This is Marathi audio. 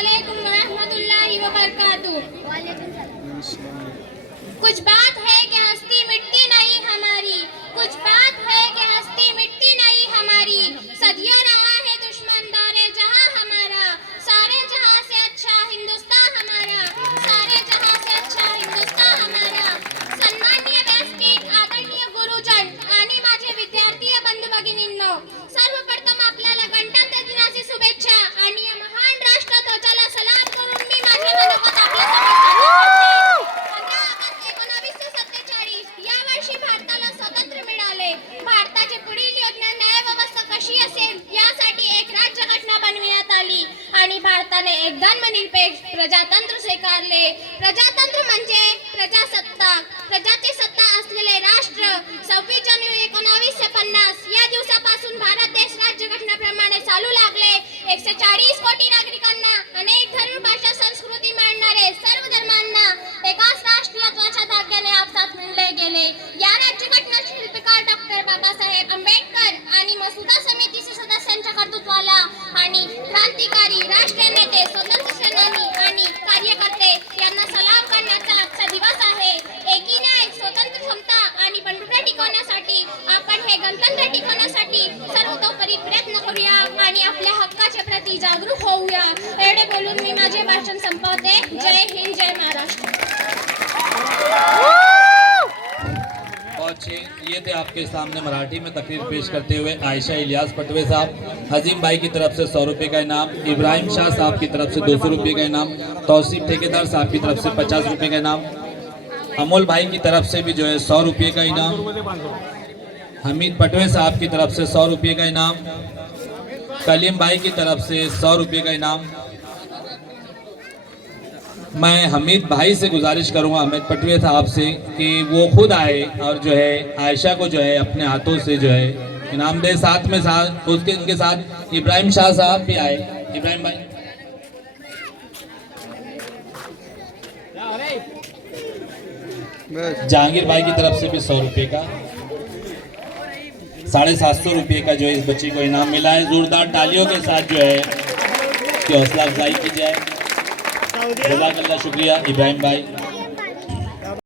अलैकुम रहमतुल्लाहि व बरकातहू। कुछ बात है कि हस्ती मिटती नहीं हमारी, कुछ बात है कि हस्ती मिटती नहीं हमारी। सदियों रहा है दुश्मन दारे जहां हमारा, सारे जहां से अच्छा हिंदुस्तान हमारा, सारे जहां से अच्छा हिंदुस्तान हमारा। सन्माननीय व्यासपीठ, आदरणीय गुरुजन आणि माझे विद्यार्थी बंधू भगिनींनो, सर्वप्रथम आपल्याला गणतंत्र दिनाची शुभेच्छा आणि या महान राष्ट्रध्वजाला सलाम करून मी माझे मनोगत या वर्षी भारताला स्वातंत्र्य मिळाले। भारताची पुढील योजना न्यायव्यवस्था कशी असेल यासाठी एक राज्यघटना बनविण्यात आली आणि भारताने एक धर्मनिरपेक्ष प्रजातंत्र स्वीकारले। प्रजातंत्र म्हणजे प्रजासत्ताक, प्रजाची सत्ता असलेले राष्ट्र। 26 जानेवारी 1950 या दिवसापासून भारत देश राज्यघटनेप्रमाणे चालू लागले। 140 कोटी नागरिकांना, अनेक धर्म, भाषा, संस्कृती मानणारे सर्व धर्मांना एकाच राष्ट्रीय ध्वजाच्या धाग्याने आपसात मिळले गेले। या राज्यघटना शिल्पकार डॉक्टर बाबासाहेब आंबेडकर आणि मसुदा समितीच्या सदस्यांच्या कर्तृत्वाला आणि क्रांतिकारी राष्ट्रीय नेते, स्वातंत्र्य सेनानी आणि कार्यकर्ते यांना सलाम करण्याचा आजचा दिवस आहे। एकी न्याय, स्वतंत्र, समता आणि बंधुता टिकवण्यासाठी आपण हे गणतंत्र टिकवण्यासाठी सर्वतोपरी प्रयत्न करूया आणि आपल्या हक्काच्या प्रति जागरूक होऊया। एवढे बोलून मी माझे भाषण संपवते। जय हिंद, जय महाराष्ट्र। ये थे आपके सामने मराठी में तकरीर पेश करते हुए आयशा इलियास पटवे साहब। हजीम भाई की तरफ से 100 रुपये का इनाम, इब्राहिम शाह साहब की तरफ से 200 रुपये का इनाम, तौसीफ ठेकेदार साहब की तरफ से 50 रुपये का इनाम, अमोल भाई की तरफ से भी जो है 100 रुपये का इनाम, हमीद पटवे साहब की तरफ से 100 रुपये का इनाम, कलीम भाई की तरफ से 100 रुपये का इनाम। मैं हमीद भाई से गुजारिश करूंगा, हमीद पटवे साहब से, कि वो खुद आए और जो है आयशा को जो है अपने हाथों से जो है इनाम दे। साथ में साथ उसके इनके साथ इब्राहिम शाह साहब भी आए। इब्राहिम भाई, जहांगीर भाई की तरफ से भी 100 रुपये का, 750 रुपये का जो है इस बच्ची को इनाम मिला है। जोरदार तालियों के साथ जो है कि हौसला अफजाई की जाए। जज़ाकल्लाह, शुक्रिया इब्राहिम भाई।